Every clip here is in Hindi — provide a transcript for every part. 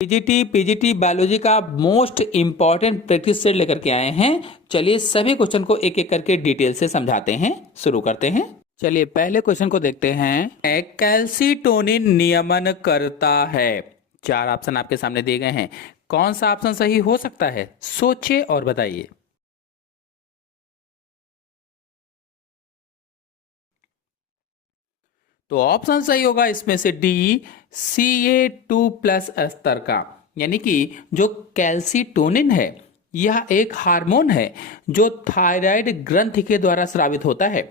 पीजीटी बायोलॉजी का मोस्ट इंपॉर्टेंट प्रैक्टिस सेट लेकर के आए हैं। चलिए सभी क्वेश्चन को एक एक करके डिटेल से समझाते हैं, शुरू करते हैं। चलिए पहले क्वेश्चन को देखते हैं। कैल्सीटोनिन नियमन करता है। 4 ऑप्शन आपके सामने दिए गए हैं, कौन सा ऑप्शन सही हो सकता है? सोचिए और बताइए। तो ऑप्शन सही होगा इसमें से डी, Ca2+ स्तर का। यानी कि जो कैल्सीटोनिन है यह एक हार्मोन है जो थायराइड ग्रंथि के द्वारा स्रावित होता है,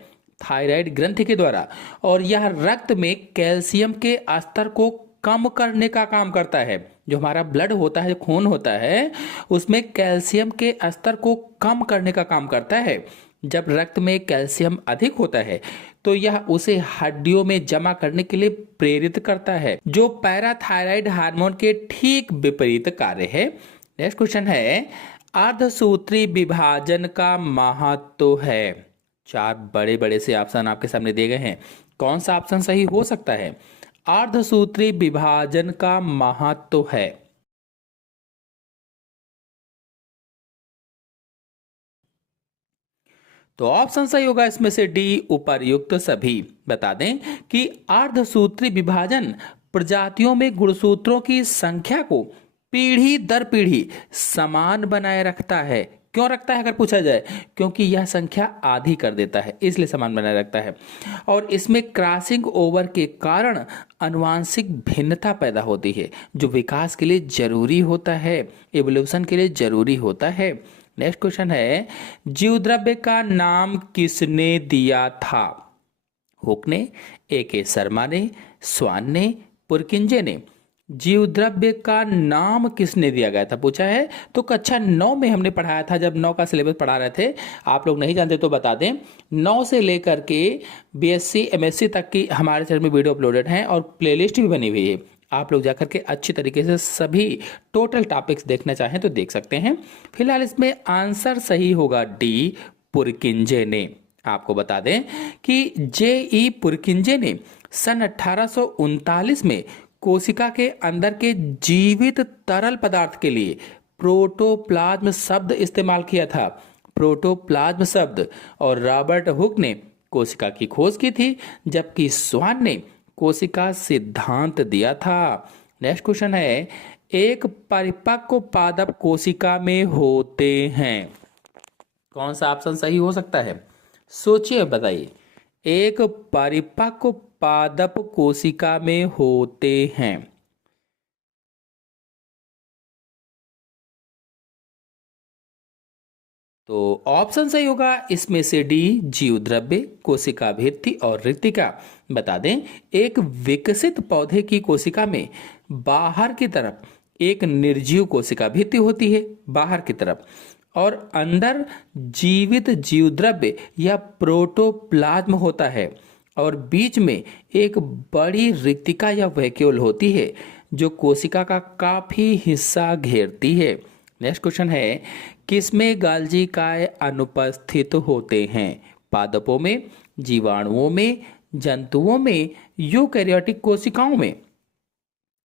थायराइड ग्रंथि के द्वारा, और यह रक्त में कैल्शियम के स्तर को कम करने का काम करता है। जो हमारा ब्लड होता है, खून होता है, उसमें कैल्शियम के स्तर को कम करने का काम करता है। जब रक्त में कैल्शियम अधिक होता है तो यह उसे हड्डियों में जमा करने के लिए प्रेरित करता है, जो पैराथायराइड हार्मोन के ठीक विपरीत कार्य है। नेक्स्ट क्वेश्चन है, अर्धसूत्री विभाजन का महत्व है। 4 बड़े बड़े से ऑप्शन आपके सामने दिए गए हैं, कौन सा ऑप्शन सही हो सकता है? अर्धसूत्री विभाजन का महत्व है। तो ऑप्शन सही होगा इसमें से डी, उपर्युक्त सभी। बता दें कि अर्धसूत्री विभाजन प्रजातियों में गुणसूत्रों की संख्या को पीढ़ी दर पीढ़ी समान बनाए रखता है। क्यों रखता है अगर पूछा जाए? क्योंकि यह संख्या आधी कर देता है, इसलिए समान बनाए रखता है। और इसमें क्रॉसिंग ओवर के कारण आनुवांशिक भिन्नता पैदा होती है, जो विकास के लिए जरूरी होता है, एवोल्यूशन के लिए जरूरी होता है। नेक्स्ट क्वेश्चन है, जीवद्रव्य का नाम किसने दिया था? हुक ने, A.K. शर्मा ने, स्वान ने, पुरकिंजे ने। जीवद्रव्य का नाम किसने दिया गया था पूछा है। तो कक्षा 9 में हमने पढ़ाया था, जब 9 का सिलेबस पढ़ा रहे थे। आप लोग नहीं जानते तो बता दें, 9 से लेकर के BSc MSc तक की हमारे चैनल में वीडियो अपलोडेड हैं और प्लेलिस्ट भी बनी हुई है। आप लोग जाकर के अच्छी तरीके से सभी टोटल टॉपिक्स देखना चाहें तो देख सकते हैं। फिलहाल इसमें आंसर सही होगा डी, पुरकिंजे ने। आपको बता दें कि J.E. पुरकिंजे ने सन 1839 में कोशिका के अंदर के जीवित तरल पदार्थ के लिए प्रोटोप्लाज्म शब्द इस्तेमाल किया था, प्रोटोप्लाज्म शब्द। और रॉबर्ट हुक ने कोशिका की खोज की थी, जबकि स्वान ने कोशिका सिद्धांत दिया था। नेक्स्ट क्वेश्चन है, एक परिपक्व पादप कोशिका में होते हैं। कौन सा ऑप्शन सही हो सकता है? सोचिए बताइए। एक परिपक्व पादप कोशिका में होते हैं। तो ऑप्शन सही होगा इसमें से डी, जीवद्रव्य, कोशिका भित्ति और रिक्तिका। बता दें, एक विकसित पौधे की कोशिका में बाहर की तरफ एक निर्जीव कोशिका भित्ति होती है, बाहर की तरफ, और अंदर जीवित जीवद्रव्य या प्रोटोप्लाज्म होता है, और बीच में एक बड़ी रिक्तिका या वैक्यूल होती है जो कोशिका का काफी हिस्सा घेरती है। नेक्स्ट क्वेश्चन है, किसमें गाल्जी काय अनुपस्थित होते हैं? पादपों में, जीवाणुओं में, जंतुओं में, यूकैरियोटिक कोशिकाओं में।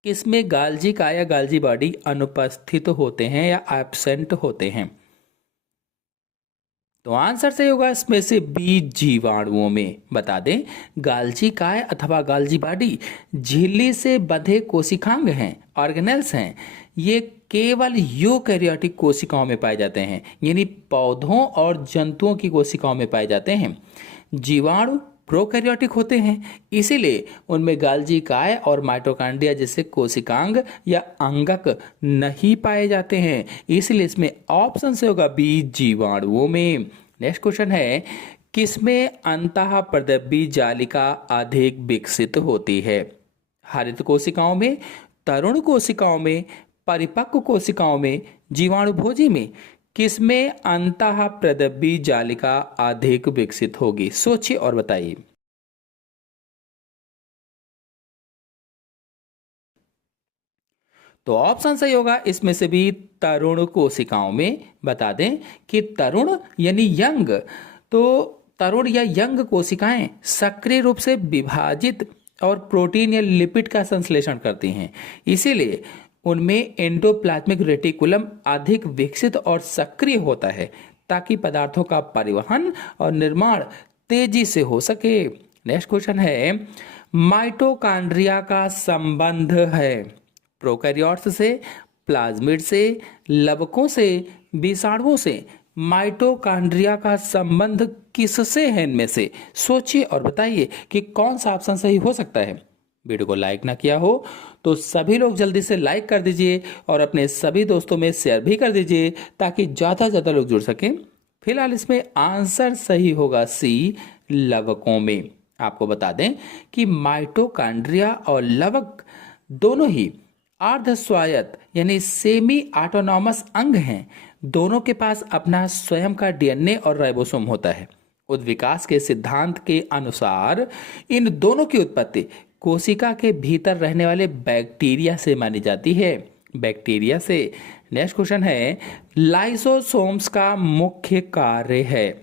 किसमें गाल्जी काय या गाल्जी बॉडी अनुपस्थित होते हैं या एब्सेंट होते हैं? तो आंसर सही होगा इसमें से बी, जीवाणुओं में। बता दें, गाल्जी काय अथवा गाल्जी बॉडी झिल्ली से बंधे कोशिकांग हैं, ऑर्गेनेल्स हैं। ये केवल यूकैरियोटिक कोशिकाओं में पाए जाते हैं, यानी पौधों और जंतुओं की कोशिकाओं में पाए जाते हैं। जीवाणु प्रोकैरियोटिक होते हैं, इसीलिए उनमें गाल्जी काय और माइटोकॉन्ड्रिया जैसे कोशिकांग या अंगक नहीं पाए जाते हैं, इसलिए इसमें ऑप्शन से होगा बी, जीवाणुओं में। नेक्स्ट क्वेश्चन है, किसमें अंतःप्रद्रव्य जालिका अधिक विकसित होती है? हरित कोशिकाओं में, तरुण कोशिकाओं में, परिपक्व कोशिकाओं में, जीवाणुभोजी में। किसमें अंतःप्रद्रव्य जालिका अधिक विकसित होगी? सोचिए और बताइए। तो ऑप्शन सही होगा इसमें से भी तरुण कोशिकाओं में। बता दें कि तरुण यानी यंग, तो तरुण या यंग कोशिकाएं सक्रिय रूप से विभाजित और प्रोटीन या लिपिड का संश्लेषण करती हैं, इसीलिए उनमें एंडोप्लाज्मिक रेटिकुलम अधिक विकसित और सक्रिय होता है ताकि पदार्थों का परिवहन और निर्माण तेजी से हो सके। नेक्स्ट क्वेश्चन है, माइटोकॉन्ड्रिया का संबंध है प्रोकैरियोट्स से, प्लाज्मिड से, लवकों से, विषाणुओं से। माइटोकॉन्ड्रिया का संबंध किससे है इनमें से? सोचिए और बताइए कि कौन सा ऑप्शन सही हो सकता है। वीडियो को लाइक ना किया हो तो सभी लोग जल्दी से लाइक कर दीजिए और अपने सभी दोस्तों में शेयर भी कर दीजिए ताकि ज़्यादा से ज़्यादा लोग जुड़ सकें। फिलहाल इसमें आंसर सही होगा सी, लवकों में। आपको बता दें कि माइटोकॉन्ड्रिया और लवक दोनों ही अर्ध स्वायत्त यानी सेमी ऑटोनॉमस अंग हैं। दोनों के पास अपना स्वयं का डीएनए और राइबोसोम होता है। उद्विकास के सिद्धांत के अनुसार इन दोनों की उत्पत्ति कोशिका के भीतर रहने वाले बैक्टीरिया से मानी जाती है, बैक्टीरिया से। नेक्स्ट क्वेश्चन है, लाइसोसोम्स का मुख्य कार्य है।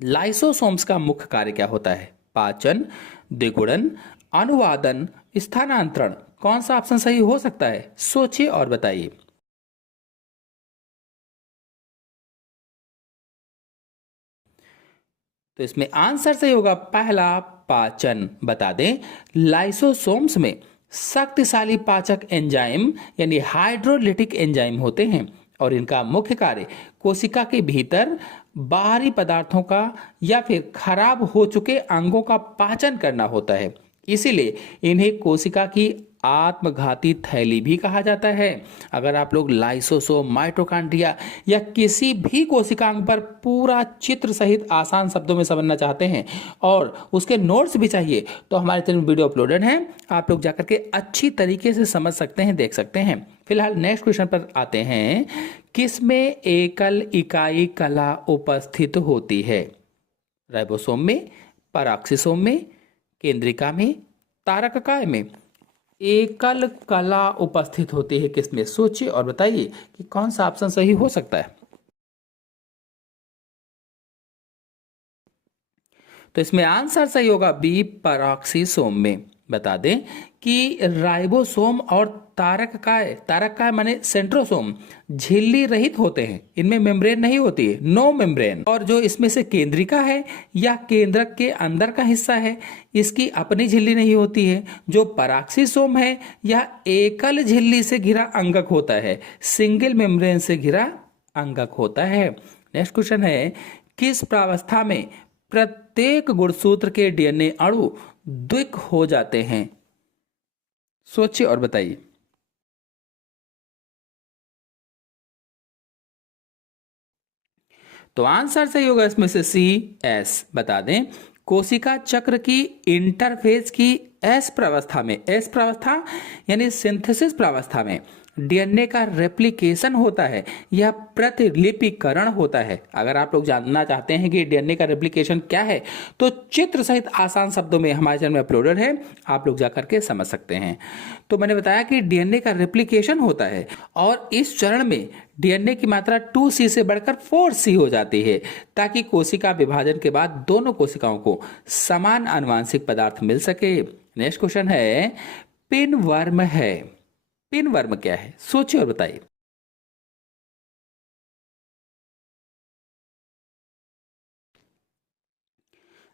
लाइसोसोम्स का मुख्य कार्य क्या होता है? पाचन, द्विगुणन, अनुवादन, स्थानांतरण। कौन सा ऑप्शन सही हो सकता है? सोचिए और बताइए। तो इसमें आंसर सही होगा पहला, पाचन। बता दें, लाइसोसोम्स में शक्तिशाली पाचक एंजाइम यानी हाइड्रोलिटिक एंजाइम होते हैं और इनका मुख्य कार्य कोशिका के भीतर बाहरी पदार्थों का या फिर खराब हो चुके अंगों का पाचन करना होता है। इसीलिए इन्हें कोशिका की आत्मघाती थैली भी कहा जाता है। अगर आप लोग लाइसोसोम, माइटोकॉन्ड्रिया या किसी भी कोशिकांग पर पूरा चित्र सहित आसान शब्दों में समझना चाहते हैं और उसके नोट्स भी चाहिए तो हमारे चैनल में वीडियो अपलोडेड है, आप लोग जाकर के अच्छी तरीके से समझ सकते हैं, देख सकते हैं। फिलहाल नेक्स्ट क्वेश्चन पर आते हैं, किसमें एकल इकाई कला उपस्थित होती है? राइबोसोम में, पैराक्सिसोम में, केंद्रिका में, तारककाय में। एकल कला उपस्थित होती है किसमें? सोचिए और बताइए कि कौन सा ऑप्शन सही हो सकता है। तो इसमें आंसर सही होगा बी, पैराक्सिसोम में। बता दें कि राइबोसोम और तारककाय माने सेंट्रोसोम झिल्ली रहित होते हैं। इनमें मेम्ब्रेन नहीं होती है, नो मेम्ब्रेन। और जो इसमें से केंद्रिका है या केंद्रक के अंदर का हिस्सा है, इसकी अपनी झिल्ली नहीं होती है। जो पैराक्सिसोम है यह एकल झिल्ली से घिरा अंगक होता है, सिंगल मेम्ब्रेन से घिरा अंगक होता है। नेक्स्ट क्वेश्चन है, किस प्रावस्था में प्रत्येक गुणसूत्र के डीएनए अणु द्विक हो जाते हैं? सोचिए और बताइए। तो आंसर सही होगा इसमें से सी, एस। बता दें, कोशिका चक्र की इंटरफेज की एस प्रावस्था में, एस प्रावस्था यानी सिंथेसिस प्रावस्था में डीएनए का रेप्लिकेशन होता है या प्रतिलिपिकरण होता है। अगर आप लोग जानना चाहते हैं कि डीएनए का रेप्लिकेशन क्या है तो चित्र सहित आसान शब्दों में हमारे चैनल में अपलोडेड है, आप लोग जाकर के समझ सकते हैं। तो मैंने बताया कि डीएनए का रेप्लिकेशन होता है और इस चरण में डीएनए की मात्रा 2C से बढ़कर 4C हो जाती है ताकि कोशिका विभाजन के बाद दोनों कोशिकाओं को समान आनुवांशिक पदार्थ मिल सके। नेक्स्ट क्वेश्चन है, पिन वर्म है। पिन वर्म क्या है? सोचिए और बताइए।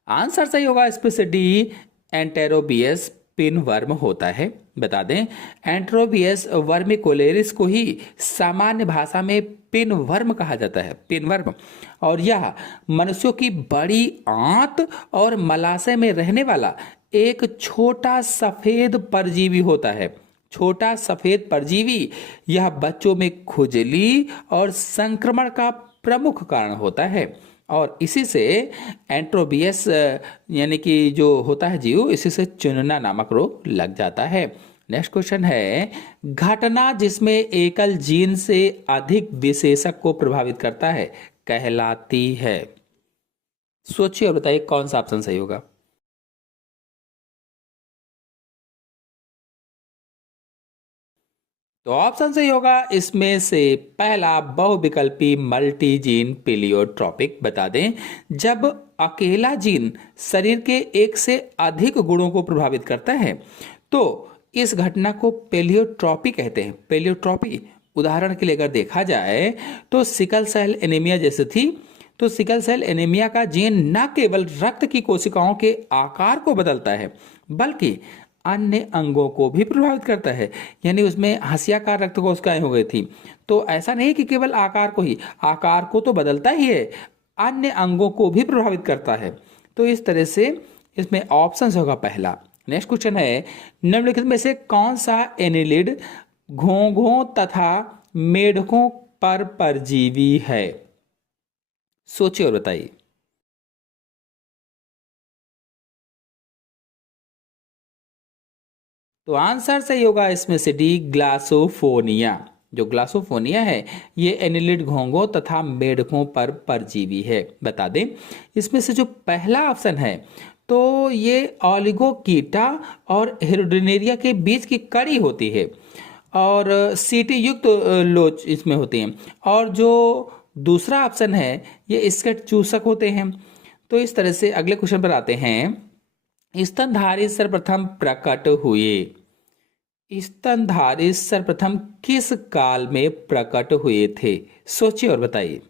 आंसर सही होगा इसमें से डी, एंटेरोबियस पिन वर्म होता है। बता दें, एंटेरोबियस वर्मिकोलेरिस को ही सामान्य भाषा में पिन वर्म कहा जाता है, पिन वर्म। और यह मनुष्यों की बड़ी आंत और मलाशय में रहने वाला एक छोटा सफेद परजीवी होता है। छोटा सफेद परजीवी यह बच्चों में खुजली और संक्रमण का प्रमुख कारण होता है और इसी से एंट्रोबियस यानी कि जो होता है जीव, इसी से चुनना नामक रोग लग जाता है। नेक्स्ट क्वेश्चन है, घटना जिसमें एकल जीन से अधिक विशेषक को प्रभावित करता है कहलाती है? सोचिए और बताइए कौन सा ऑप्शन सही होगा। तो ऑप्शन सही होगा इसमें से पहला, बहुविकल्पी मल्टीजीन प्लीiotropic। बता दें, जब अकेला जीन शरीर के एक से अधिक गुणों को प्रभावित करता है तो इस घटना को पेलियोट्रॉपी कहते हैं। पेलियोट्रॉपी उदाहरण के लिए अगर देखा जाए तो सिकल सेल एनीमिया जैसे थी, तो सिकल सेल एनीमिया का जीन न केवल रक्त की कोशिकाओं के आकार को बदलता है बल्कि अन्य अंगों को भी प्रभावित करता है। यानी उसमें हंसियाकार रक्त कोशिकाएं हो गई थी, तो ऐसा नहीं कि केवल आकार को ही, आकार को तो बदलता ही है, अन्य अंगों को भी प्रभावित करता है। तो इस तरह से इसमें ऑप्शन होगा पहला। नेक्स्ट क्वेश्चन है, निम्नलिखित में से कौन सा एनिलिड घोंघों तथा मेढकों पर परजीवी है? सोचिए और बताइए। तो आंसर सही होगा इसमें से डी, ग्लासोफोनिया। जो ग्लासोफोनिया है ये एनिलिड घोंघों तथा मेढकों पर परजीवी है। बता दें इसमें से जो पहला ऑप्शन है तो ये ऑलिगोकीटा और हेरोडिनेरिया के बीच की कड़ी होती है और सीटी युक्त लोच इसमें होती हैं, और जो दूसरा ऑप्शन है ये स्कट चूसक होते हैं। तो इस तरह से अगले क्वेश्चन पर आते हैं, स्तनधारी सर्वप्रथम प्रकट हुए। स्तनधारी सर्वप्रथम किस काल में प्रकट हुए थे? सोचिए और बताइए।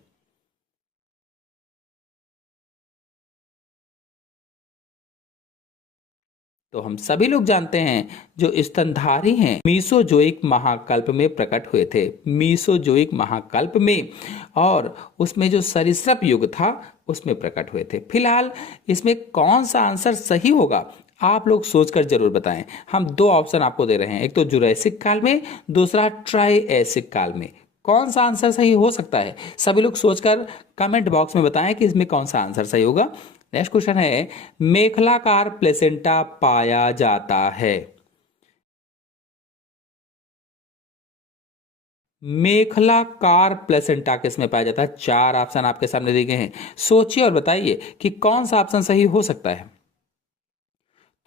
तो हम सभी लोग जानते हैं जो स्तनधारी हैं मीसोजोइक महाकल्प में प्रकट हुए थे, मीसोजोइक महाकल्प में, और उसमें जो सरीसृप युग था उसमें प्रकट हुए थे। फिलहाल इसमें कौन सा आंसर सही होगा आप लोग सोचकर जरूर बताएं। हम दो ऑप्शन आपको दे रहे हैं, एक तो जुरैसिक काल में, दूसरा ट्राइएसिक काल में। कौन सा आंसर सही हो सकता है सभी लोग सोचकर कमेंट बॉक्स में बताएं कि इसमें कौन सा आंसर सही होगा। नेक्स्ट क्वेश्चन है, मेखलाकार प्लेसेंटा पाया जाता है। मेखलाकार प्लेसेंटा किसमें पाया जाता है? चार ऑप्शन आपके सामने दिए गए हैं, सोचिए और बताइए कि कौन सा ऑप्शन सही हो सकता है।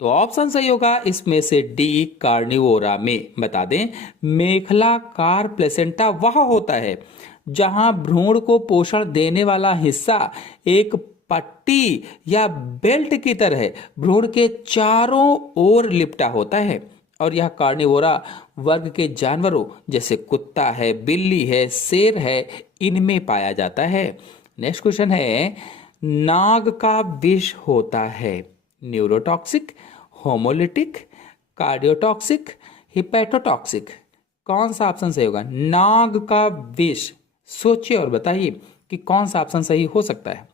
तो ऑप्शन सही होगा इसमें से डी, कार्निवोरा में। बता दें मेखलाकार प्लेसेंटा वह होता है जहां भ्रूण को पोषण देने वाला हिस्सा एक पट्टी या बेल्ट की तरह भ्रूण के चारों ओर लिपटा होता है, और यह कार्निवोरा वर्ग के जानवरों जैसे कुत्ता है, बिल्ली है, शेर है, इनमें पाया जाता है। नेक्स्ट क्वेश्चन है, नाग का विष होता है न्यूरोटॉक्सिक, होमोलिटिक, कार्डियोटॉक्सिक, हिपैटोटॉक्सिक। कौन सा ऑप्शन सही होगा? नाग का विष। सोचिए और बताइए कि कौन सा ऑप्शन सही हो सकता है।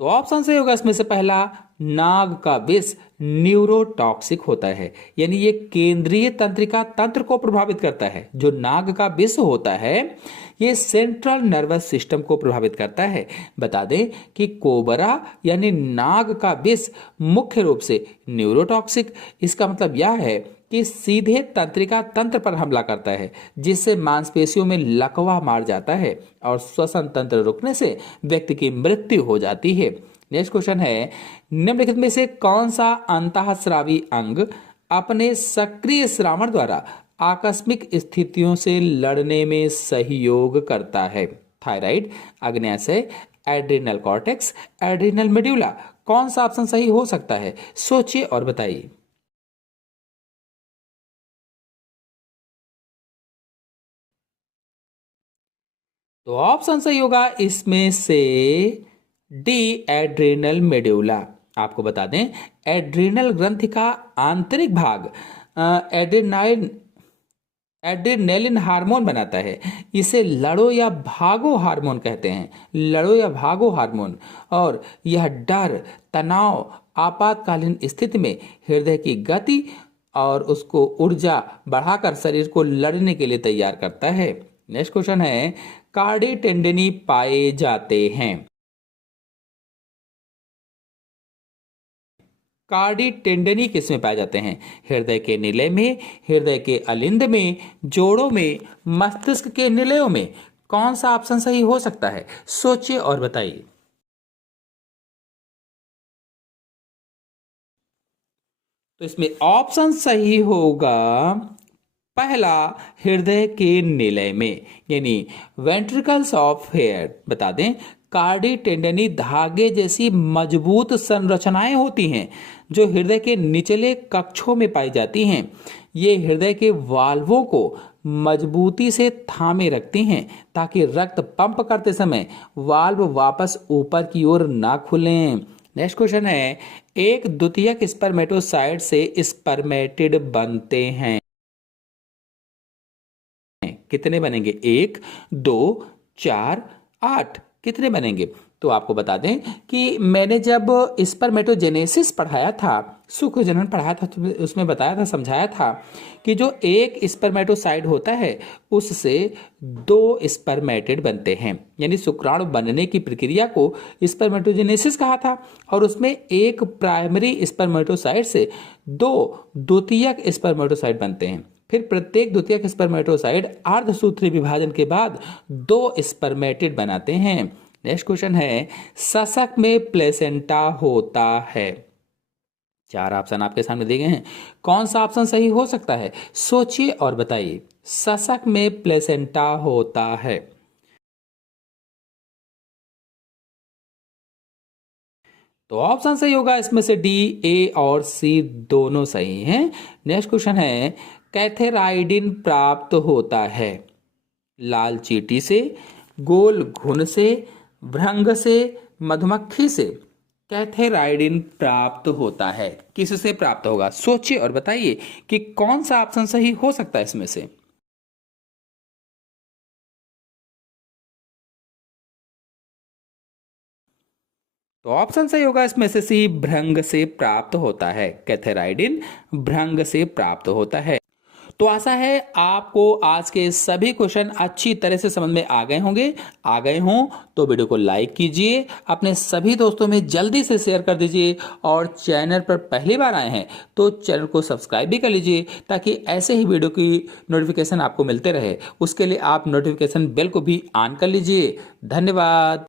तो ऑप्शन सही होगा इसमें से पहला, नाग का विष न्यूरोटॉक्सिक होता है, यानी ये केंद्रीय तंत्रिका तंत्र को प्रभावित करता है। जो नाग का विष होता है ये सेंट्रल नर्वस सिस्टम को प्रभावित करता है। बता दें कि कोबरा यानी नाग का विष मुख्य रूप से न्यूरोटॉक्सिक, इसका मतलब यह है कि सीधे तंत्रिका तंत्र पर हमला करता है, जिससे मांसपेशियों में लकवा मार जाता है और श्वसन तंत्र रुकने से व्यक्ति की मृत्यु हो जाती है। नेक्स्ट क्वेश्चन है, निम्नलिखित में से कौन सा अंतःस्रावी अंग अपने सक्रिय श्रावण द्वारा आकस्मिक स्थितियों से लड़ने में सहयोग करता है? थायराइड, अग्न्याशय, एड्रिनल कॉर्टेक्स, एड्रिनल मेड्यूला। कौन सा ऑप्शन सही हो सकता है? सोचिए और बताइए। तो ऑप्शन सही होगा इसमें से डी, एड्रेनल मेड्यूला। आपको बता दें एड्रेनल ग्रंथि का आंतरिक भाग एड्रेनाइन एड्रेनेलिन हार्मोन बनाता है। इसे लड़ो या भागो हार्मोन कहते हैं, लड़ो या भागो हार्मोन। और यह डर, तनाव, आपातकालीन स्थिति में हृदय की गति और उसको ऊर्जा बढ़ाकर शरीर को लड़ने के लिए तैयार करता है। नेक्स्ट क्वेश्चन है, कार्डी टेंडनी पाए जाते हैं। कार्डी टेंडनी किसमें पाए जाते हैं? हृदय के निलय में, हृदय के अलिंद में, जोड़ों में, मस्तिष्क के निलयों में। कौन सा ऑप्शन सही हो सकता है? सोचिए और बताइए। तो इसमें ऑप्शन सही होगा पहला, हृदय के निलय में, यानी वेंट्रिकल्स ऑफ हेयर। बता दें कार्डी टेंडनी धागे जैसी मजबूत संरचनाएं होती हैं जो हृदय के निचले कक्षों में पाई जाती हैं। ये हृदय के वाल्वों को मजबूती से थामे रखती हैं ताकि रक्त पंप करते समय वाल्व वापस ऊपर की ओर ना खुलें। नेक्स्ट क्वेश्चन है, एक द्वितीयक स्पर्मेटोसाइट से स्पर्मेटिड बनते हैं। कितने बनेंगे? 1, 2, 4, 8। कितने बनेंगे? तो आपको बता दें कि मैंने जब स्पर्मेटोजेनेसिस पढ़ाया था, शुक्र जनन पढ़ाया था, तो उसमें बताया था, समझाया था कि जो एक स्पर्मेटोसाइट होता है उससे 2 स्पर्मेटिड बनते हैं, यानी शुक्राणु बनने की प्रक्रिया को स्पर्मेटोजेनेसिस कहा था। और उसमें एक प्राइमरी स्पर्मेटोसाइट से 2 द्वितीयक स्पर्मेटोसाइट बनते हैं। फिर प्रत्येक द्वितीयक स्पर्मेटोसाइट अर्धसूत्री विभाजन के बाद 2 स्पर्मेटिड बनाते हैं। नेक्स्ट क्वेश्चन है, सशक में प्लेसेंटा होता है। 4 ऑप्शन आपके सामने दिए गए हैं, कौन सा ऑप्शन सही हो सकता है? सोचिए और बताइए। सशक में प्लेसेंटा होता है। तो ऑप्शन सही होगा इसमें से डी, ए और सी दोनों सही हैं। नेक्स्ट क्वेश्चन है, कैथेराइडिन प्राप्त होता है। लाल चींटी से, गोल घुन से, भृंग से, मधुमक्खी से कैथेराइडिन प्राप्त होता है। किससे प्राप्त होगा? सोचिए और बताइए कि कौन सा ऑप्शन सही हो सकता है इसमें से। तो ऑप्शन सही होगा इसमें से सी, भृंग से प्राप्त होता है। कैथेराइडिन भृंग से प्राप्त होता है। तो आशा है आपको आज के सभी क्वेश्चन अच्छी तरह से समझ में आ गए होंगे। आ गए हों तो वीडियो को लाइक कीजिए, अपने सभी दोस्तों में जल्दी से शेयर कर दीजिए, और चैनल पर पहली बार आए हैं तो चैनल को सब्सक्राइब भी कर लीजिए ताकि ऐसे ही वीडियो की नोटिफिकेशन आपको मिलते रहे। उसके लिए आप नोटिफिकेशन बेल को भी ऑन कर लीजिए। धन्यवाद।